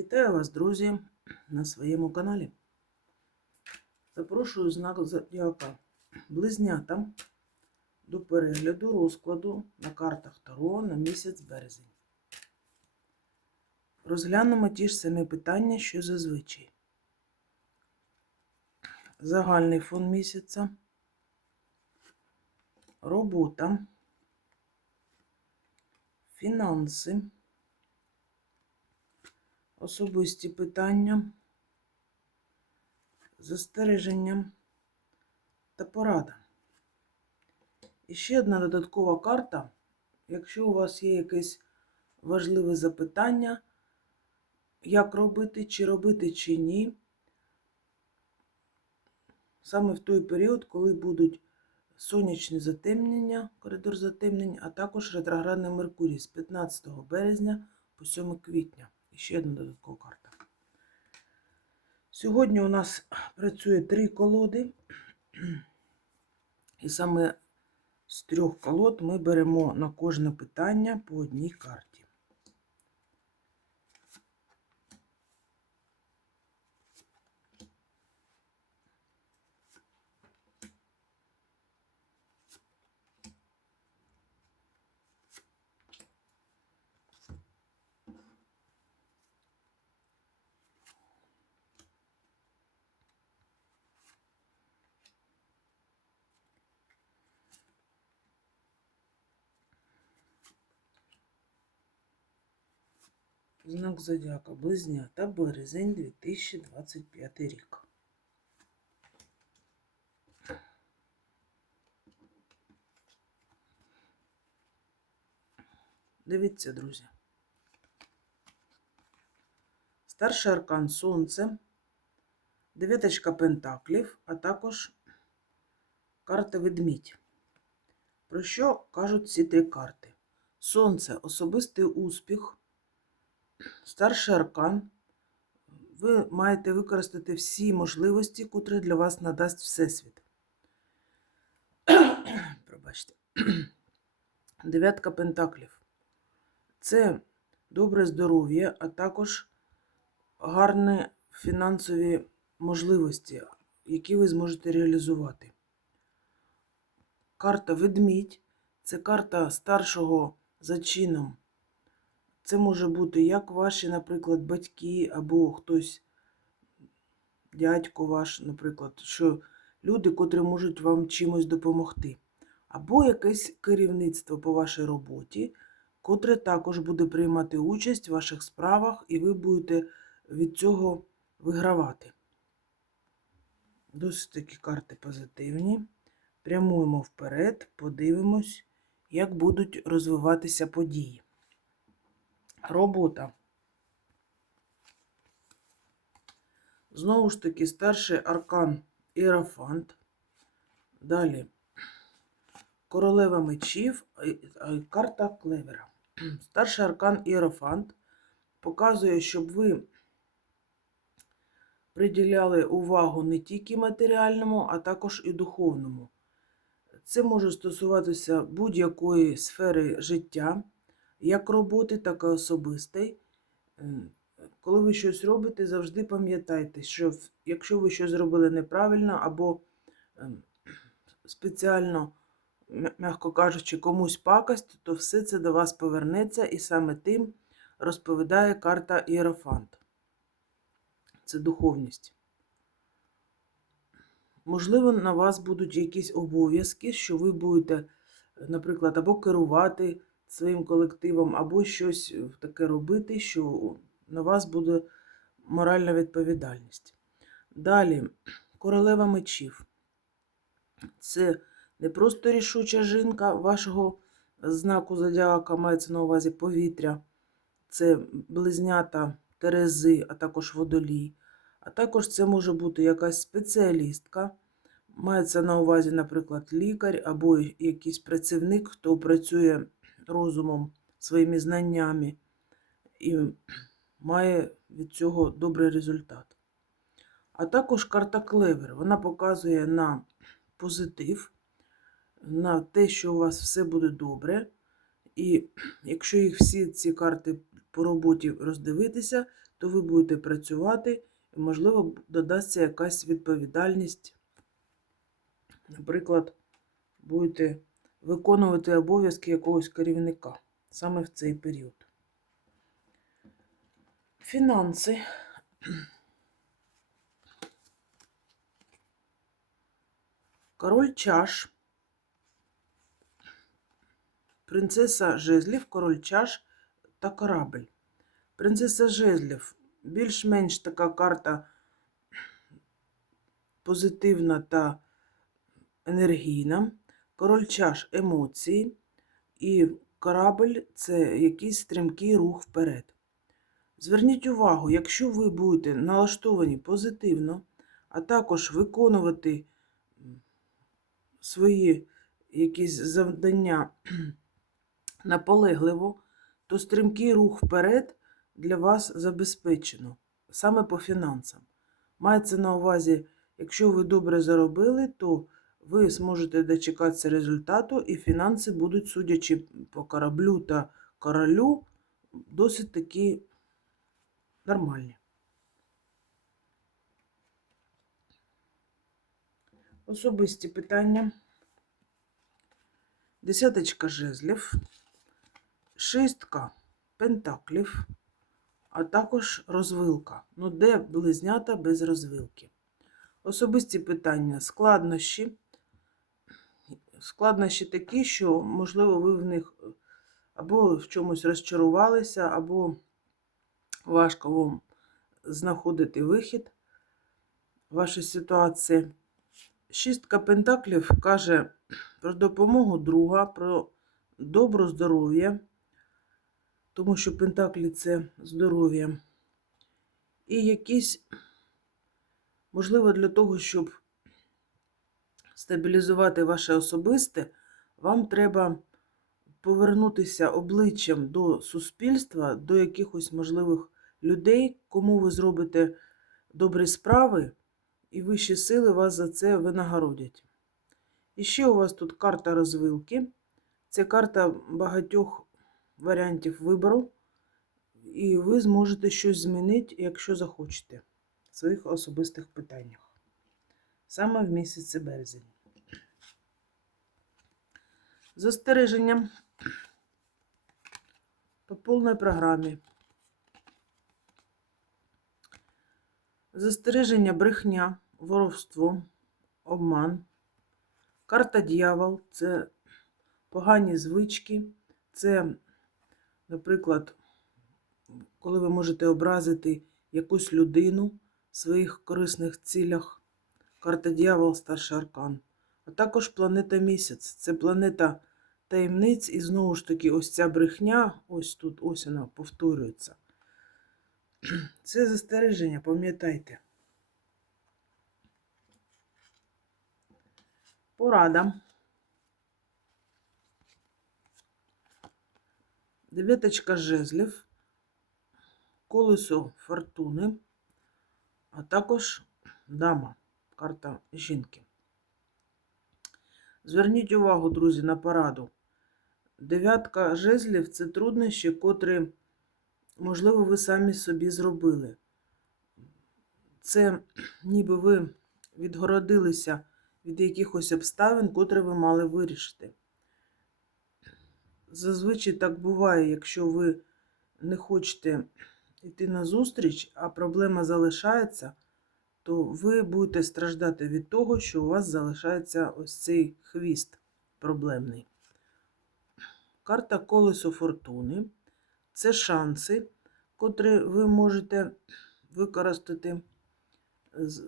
Вітаю вас, друзі, на своєму каналі. Запрошую знак Зодіака Близнята до перегляду розкладу на картах Таро на місяць березень. Розглянемо ті ж самі питання, що зазвичай. Загальний фон місяця, робота, фінанси особисті питання, застереження та порада. І ще одна додаткова карта. Якщо у вас є якесь важливе запитання, як робити, чи робити, чи ні, саме в той період, коли будуть сонячні затемнення, коридор затемнень, а також ретроградний Меркурій з 15 березня по 7 квітня. І ще одна додаткова карта. Сьогодні у нас працює три колоди. І саме з трьох колод ми беремо на кожне питання по одній карті. Знак зодіака Близнята, березень 2025 рік. Дивіться, друзі. Старший аркан Сонце, дев'яточка Пентаклів, а також карта Ведмідь. Про що кажуть ці три карти? Сонце особистий успіх. Старший аркан. Ви маєте використати всі можливості, котрі для вас надасть Всесвіт. Пробачте. Дев'ятка пентаклів. Це добре здоров'я, а також гарні фінансові можливості, які ви зможете реалізувати. Карта ведмідь це карта старшого за чином. Це може бути як ваші, наприклад, батьки, або хтось, дядько ваш, наприклад, що люди, котрі можуть вам чимось допомогти. Або якесь керівництво по вашій роботі, котре також буде приймати участь в ваших справах, і ви будете від цього вигравати. Досить такі карти позитивні. Прямуємо вперед, подивимось, як будуть розвиватися події. Робота. Знову ж таки, старший аркан Іерофант. Далі королева мечів, карта клевера. Старший аркан Іерофант показує, щоб ви приділяли увагу не тільки матеріальному, а також і духовному. Це може стосуватися будь-якої сфери життя як роботи, так і особистої. Коли ви щось робите, завжди пам'ятайте, що якщо ви щось зробили неправильно або спеціально, м'яко кажучи, комусь пакость, то все це до вас повернеться і саме тим розповідає карта Іерофант. Це духовність. Можливо, на вас будуть якісь обов'язки, що ви будете, наприклад, або керувати своїм колективом, або щось таке робити, що на вас буде моральна відповідальність. Далі, королева мечів. Це не просто рішуча жінка вашого знаку зодіака, мається на увазі повітря, це близнята Терези, а також водолій. А також це може бути якась спеціалістка. Мається на увазі, наприклад, лікар або якийсь працівник, хто працює розумом, своїми знаннями і має від цього добрий результат. А також карта клевер. Вона показує на позитив, на те, що у вас все буде добре. І якщо їх всі ці карти по роботі роздивитися, то ви будете працювати і, можливо, додасться якась відповідальність. Наприклад, будете виконувати обов'язки якогось керівника саме в цей період. Фінанси. Король чаш. Принцеса жезлів, король чаш та корабль. Принцеса жезлів більш-менш така карта позитивна та енергійна. Король чаш емоції. І корабль це якийсь стрімкий рух вперед. Зверніть увагу, якщо ви будете налаштовані позитивно, а також виконувати свої якісь завдання наполегливо, то стрімкий рух вперед для вас забезпечено саме по фінансам. Мається на увазі, якщо ви добре заробили, то ви зможете дочекатися результату, і фінанси будуть, судячи по кораблю та королю, досить такі нормальні. Особисті питання. Десяточка жезлів, шістка пентаклів, а також розвилка. Ну, де близнята без розвилки? Особисті питання, складнощі. Складнощі такі, що, можливо, ви в них або в чомусь розчарувалися, або важко вам знаходити вихід в вашій ситуації. Шістка пентаклів каже про допомогу друга, про добро здоров'я, тому що пентаклі це здоров'я. І якісь, можливо, для того, щоб стабілізувати ваше особисте, вам треба повернутися обличчям до суспільства, до якихось можливих людей, кому ви зробите добрі справи, і вищі сили вас за це винагородять. І ще у вас тут карта розвилки. Це карта багатьох варіантів вибору, і ви зможете щось змінити, якщо захочете, в своїх особистих питаннях. Саме в місяці березень. Застереження по повній програмі. Застереження брехня, воровство, обман. Карта дьявол це погані звички. Це, наприклад, коли ви можете образити якусь людину в своїх корисних цілях. Карта дьявол старший аркан. А також планета місяць. Це планета таємниць, і знову ж таки, ось ця брехня, ось тут ось вона повторюється. Це застереження, пам'ятайте. Порада. Дев'яточка жезлів, колесо фортуни, а також дама, карта жінки. Зверніть увагу, друзі, на пораду. Дев'ятка жезлів це труднощі, котрі, можливо, ви самі собі зробили. Це ніби ви відгородилися від якихось обставин, котрі ви мали вирішити. Зазвичай так буває, якщо ви не хочете йти на зустріч, а проблема залишається, то ви будете страждати від того, що у вас залишається ось цей хвіст проблемний. Карта колесо фортуни це шанси, котрі ви можете використати з,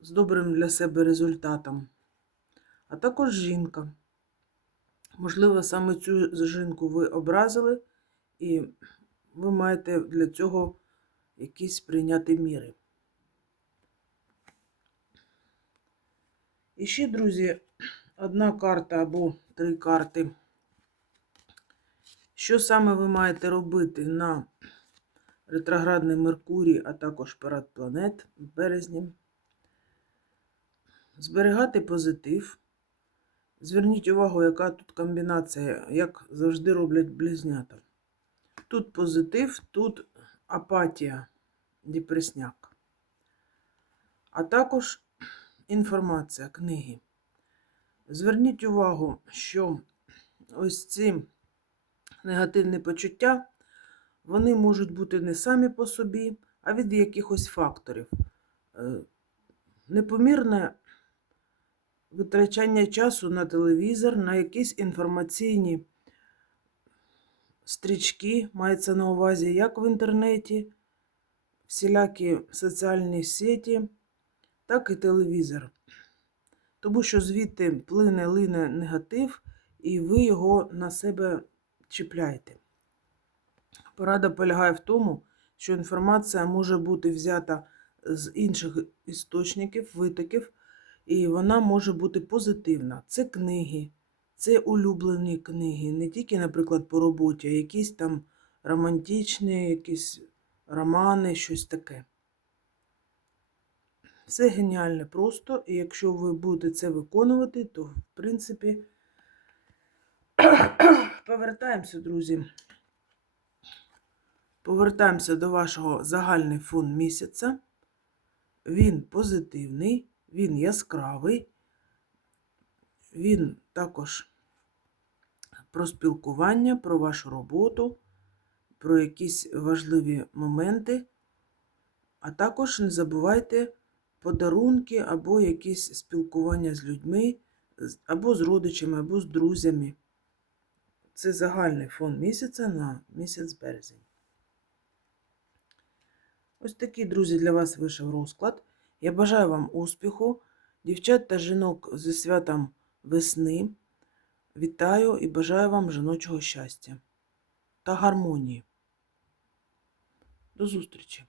з добрим для себе результатом. А також жінка. Можливо, саме цю жінку ви образили, і ви маєте для цього якісь прийняти міри. І ще, друзі, одна карта або три карти. Що саме ви маєте робити на ретроградний Меркурій, а також парад планет в березні? Зберігати позитив. Зверніть увагу, яка тут комбінація, як завжди роблять близнята. Тут позитив, тут апатія, депресняк. А також інформація, книги. Зверніть увагу, що ось ці негативні почуття, вони можуть бути не самі по собі, а від якихось факторів. Е, Непомірне витрачання часу на телевізор, на якісь інформаційні стрічки, мається на увазі як в інтернеті, всілякі соціальні сеті, так і телевізор. Тому що звідти плине лине негатив, і ви його на себе чіпляєте. Порада полягає в тому, що інформація може бути взята з інших істочників, витоків, і вона може бути позитивна. Це книги, це улюблені книги, не тільки, наприклад, по роботі, а якісь там романтичні, якісь романи, щось таке. Все геніальне просто, і якщо ви будете це виконувати, то, в принципі, повертаємося, друзі. Повертаємося до вашого загальний фон місяця. Він позитивний, він яскравий, він також про спілкування, про вашу роботу, про якісь важливі моменти. А також не забувайте подарунки або якісь спілкування з людьми, або з родичами, або з друзями. Це загальний фон місяця на місяць березень. Ось такий, друзі, для вас вийшов розклад. Я бажаю вам успіху, дівчат та жінок зі святом весни. Вітаю і бажаю вам жіночого щастя та гармонії. До зустрічі!